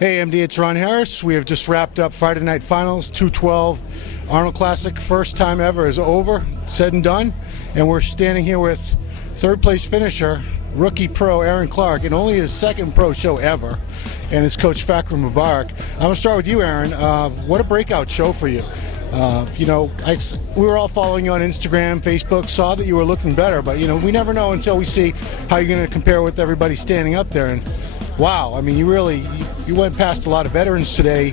Hey MD, it's Ron Harris. We have just wrapped up Friday Night Finals 212. Arnold Classic, first time ever, is over, said and done. And we're standing here with third place finisher, rookie pro Aaron Clark, and only his second pro show ever, and his coach Fakhri Mubarak. I'm going to start with you, Aaron. What a breakout show for you. We were all following you on Instagram, Facebook, saw that you were looking better, but we never know until we see how you're going to compare with everybody standing up there. And wow, I mean, you went past a lot of veterans today,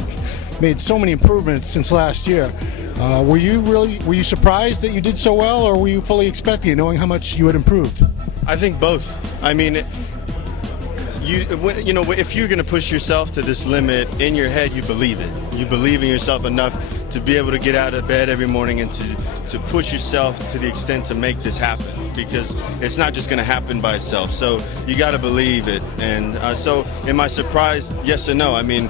made so many improvements since last year. Were you surprised that you did so well, or were you fully expecting it, knowing how much you had improved? I think both. I mean, if you're going to push yourself to this limit in your head, you believe it. You believe in yourself enough to be able to get out of bed every morning and to push yourself to the extent to make this happen, because it's not just going to happen by itself. So you got to believe it. And so am I surprised? Yes and no. I mean,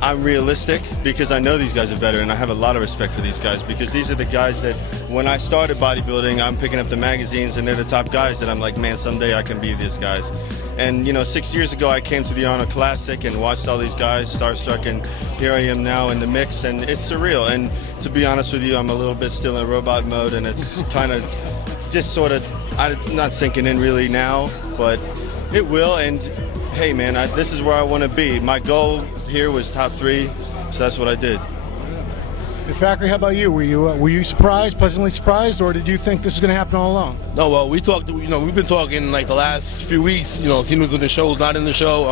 I'm realistic because I know these guys are better, and I have a lot of respect for these guys, because these are the guys that when I started bodybuilding, I'm picking up the magazines and they're the top guys that I'm like, man, someday I can be these guys. And 6 years ago I came to the Arnold Classic and watched all these guys, starstruck, and here I am now in the mix, and it's surreal. And to be honest with you, I'm a little bit still in robot mode, and it's kind of just sort of not sinking in really now, but it will. And hey man, this is where I want to be. My goal here was top 3, so that's what I did. And Fakhri, how about you? Were you surprised, pleasantly surprised, or did you think this is going to happen all along? No, well, we talked. We've been talking like the last few weeks. Seeing who's in the show, who's not in the show.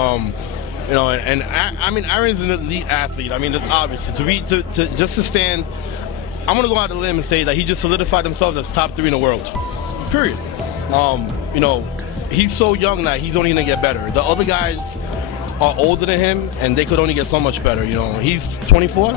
And I mean, Aaron's an elite athlete. I mean, obviously, to stand. I'm gonna go out on a limb and say that he just solidified himself as top 3 in the world. Period. He's so young that he's only gonna get better. The other guys are older than him, and they could only get so much better. He's 24,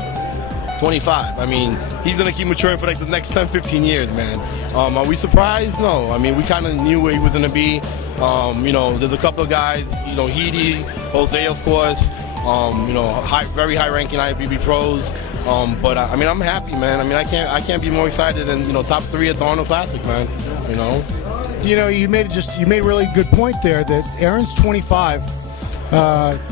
25. I mean, he's gonna keep maturing for like the next 10, 15 years, man. Are we surprised? No. I mean, we kind of knew where he was gonna be. There's a couple of guys, Heedy, Jose, of course. Very high-ranking IFBB pros. But I mean, I'm happy, man. I mean, I can't be more excited than top 3 at the Arnold Classic, man. You made a really good point there that Aaron's 25.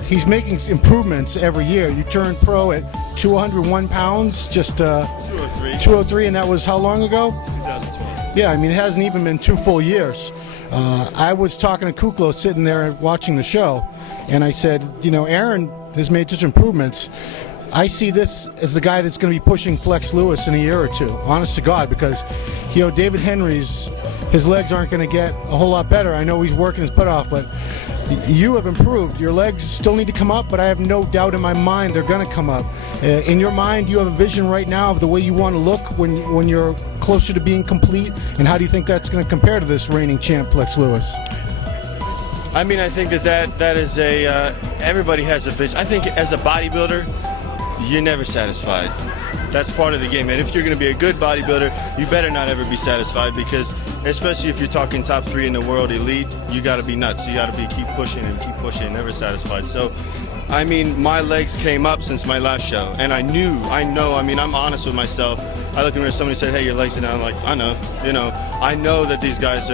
He's making improvements every year. You turned pro at 201 pounds, just 203, and that was how long ago? 2012. Yeah, I mean, it hasn't even been 2 full years. I was talking to Kuklo sitting there watching the show, and I said, Aaron has made such improvements. I see this as the guy that's going to be pushing Flex Lewis in a year or 2, honest to God, because David Henry's, his legs aren't going to get a whole lot better. I know he's working his butt off, but you have improved. Your legs still need to come up, but I have no doubt in my mind they're going to come up. In your mind, you have a vision right now of the way you want to look when you're closer to being complete, and how do you think that's going to compare to this reigning champ, Flex Lewis? I mean, I think that is everybody has a vision. I think as a bodybuilder, you're never satisfied. That's part of the game, and if you're going to be a good bodybuilder, you better not ever be satisfied, because especially if you're talking top 3 in the world, elite, you got to be nuts. You got to keep pushing, never satisfied. So, I mean, my legs came up since my last show, and I know. I mean, I'm honest with myself. I look in the mirror, somebody said, "Hey, your legs are down." I'm like, I know. I know that these guys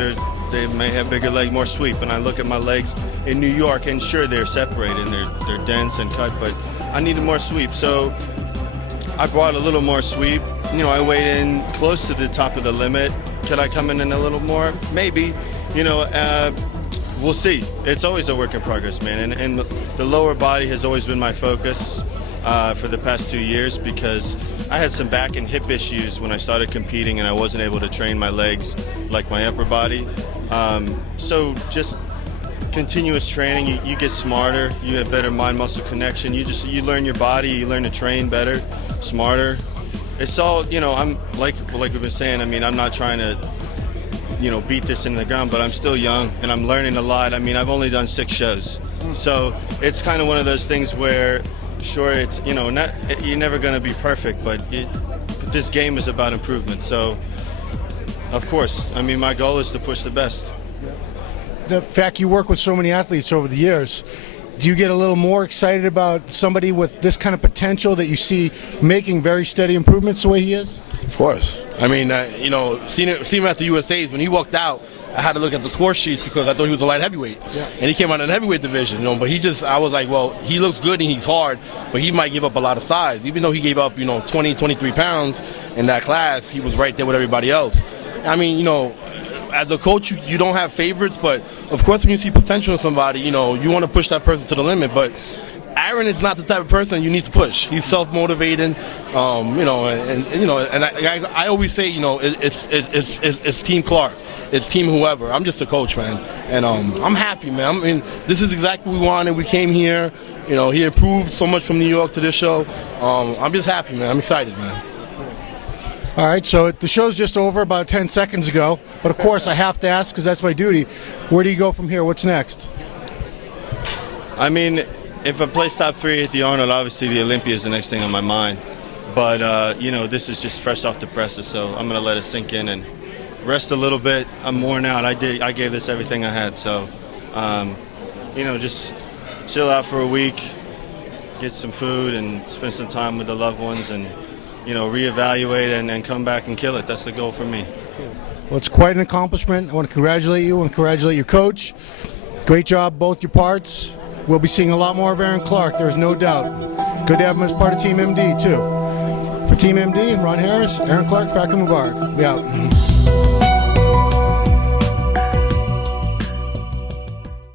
they may have bigger leg, more sweep, and I look at my legs in New York, and sure, they're separated, and they're dense and cut, but I needed more sweep, so I brought a little more sweep. I weighed in close to the top of the limit. Could I come in a little more? Maybe. We'll see. It's always a work in progress, man. And the lower body has always been my focus for the past 2 years, because I had some back and hip issues when I started competing, and I wasn't able to train my legs like my upper body. So just continuous training, you get smarter, you have better mind-muscle connection, you learn your body, you learn to train better, smarter. It's all, I'm like we've been saying, I mean, I'm not trying to, beat this into the ground, but I'm still young and I'm learning a lot. I mean, I've only done 6 shows. So it's kind of one of those things where, sure, it's, you're never going to be perfect, but this game is about improvement. So, of course, I mean, my goal is to push the best. The fact you work with so many athletes over the years, do you get a little more excited about somebody with this kind of potential that you see making very steady improvements the way he is? Of course. I mean, seeing him at the USA's, when he walked out, I had to look at the score sheets because I thought he was a light heavyweight. Yeah. And he came out in the heavyweight division, you know, but I was like, well, he looks good and he's hard, but he might give up a lot of size. Even though he gave up, 20, 23 pounds in that class, he was right there with everybody else. I mean, as a coach, you don't have favorites, but of course when you see potential in somebody, you want to push that person to the limit. But Aaron is not the type of person you need to push. He's self-motivating, and I always say, it's Team Clark, it's Team whoever. I'm just a coach, man, and I'm happy, man. I mean, this is exactly what we wanted. We came here, he improved so much from New York to this show. I'm just happy, man. I'm excited, man. All right, so the show's just over about 10 seconds ago, but of course I have to ask because that's my duty. Where do you go from here? What's next? I mean, if I place top 3 at the Arnold, obviously the Olympia is the next thing on my mind. But, this is just fresh off the presses, so I'm going to let it sink in and rest a little bit. I'm worn out. I gave this everything I had. So, just chill out for a week, get some food, and spend some time with the loved ones, and, reevaluate and come back and kill it. That's the goal for me. Well, it's quite an accomplishment. I want to congratulate you and congratulate your coach. Great job, both your parts. We'll be seeing a lot more of Aaron Clark, there's no doubt. Good to have him as part of Team MD, too. For Team MD and Ron Harris, Aaron Clark, Fakhri Mubarak. We out.